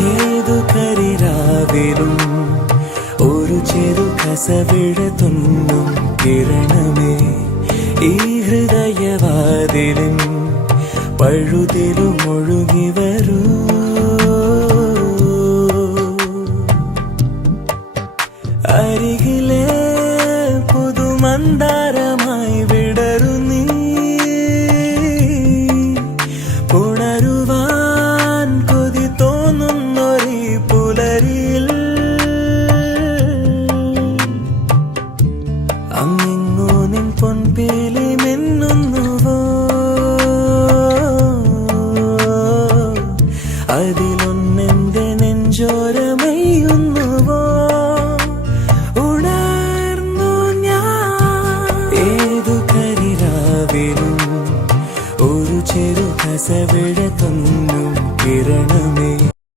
ഏതു കരിരാവിലും ഒരു ചെറു കസവിഴ തുന്നും കിരണമേ ഈ ഹൃദയവാതിലും പഴുതിലും ഒഴുകി വരൂ. അരികിലെ പുതുമന്ദാരമായി വിടരു നീ, ഉണരുവാൻ കൊതി തോന്നുന്നൊരീ പുലരിയിൽ. അങ്ങിങ്ങോ നിൻ പൊൻപേലി മിന്നുന്നുവോ, അതിലൊന്നെന്റെ നെഞ്ചോരമയുന്നുവോ. ഉണർന്നു ഞാൻ ഏതു കരിരാവിലും ഒരു ചെറു കസവിഴ